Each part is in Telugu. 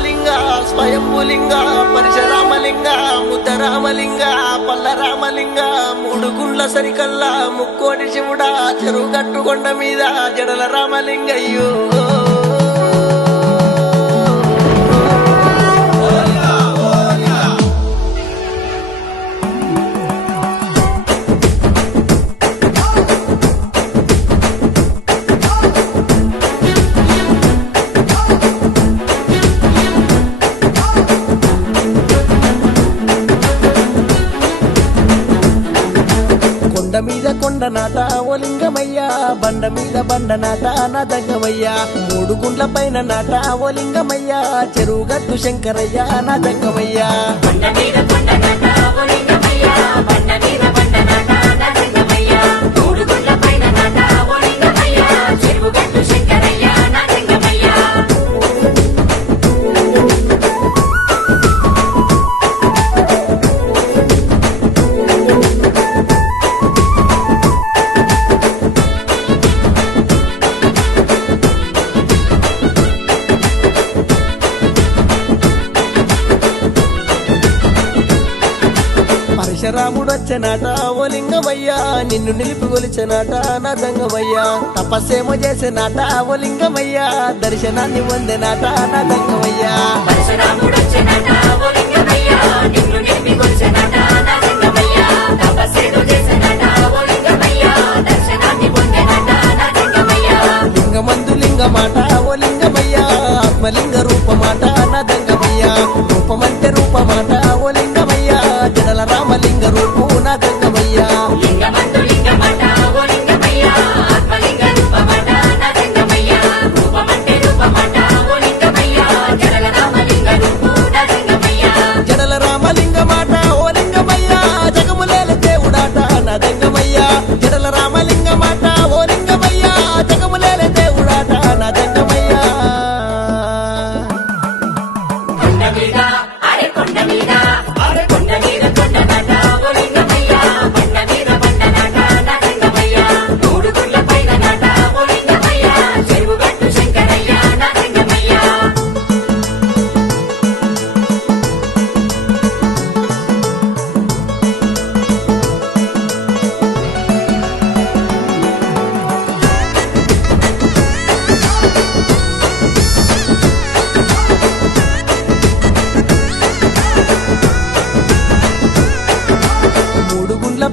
రామలింగ స్వయంభులింగ పరశురామలింగ ముద్దరామలింగ పల్లరామలింగ మూడు గుండ్ల సరికల్లా ముక్కోటి శివుడా చెరువు గట్టుకొండ మీద జడల రామలింగయ్యో మీద కొండ నాట ఓ లింగమయ్యా బండ మీద బండ నాట నా దంగమయ్యా మూడు గుండ్ల పైన నాట ఓ లింగమయ్యా చెరువు గట్టు శంకరయ్య నా దంగమయ్యా పరశురాముడు వచ్చనాట ఓ లింగమయ్యా నిన్ను నిలిపి గొలిచనాట నా దంగమయ్యా తపస్సేమో చేసేనాట ఓ లింగమయ్యా దర్శనాన్ని పొందేనాట నా దంగమయ్యా లింగమందు లింగమాట ఓ లింగమయ్యా ఆత్మలింగ రూపమాట నా దంగమయ్యా రూపమంటే రూపమాట ఓ లింగమయ్యా జడల రామలింగ రూపు నా దంగమయ్యా జడల రామలింగ మాట ఓ లింగమయ్యా జగములేల దేవుడాట నా దంగమయ్యా జడల రామలింగ మాట ఓ లింగమయ్యా జగములేల దేవుడాట నా దంగమయ్యా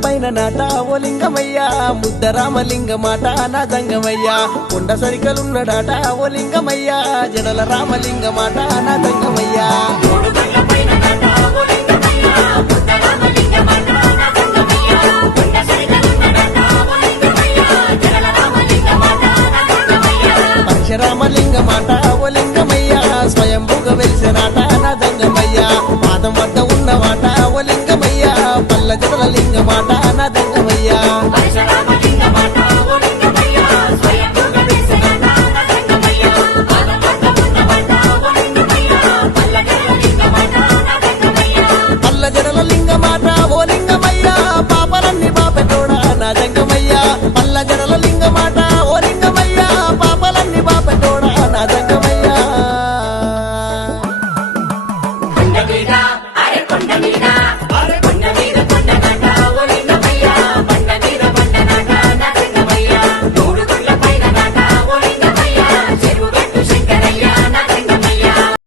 పైన నాట ఓ లింగమయ్యా ముద్దరామలింగ మాట నా దంగమయ్యా కొండ సరికలున్నడాట ఓ లింగమయ్యా జడల రామలింగ మాట నా దంగమయ్యా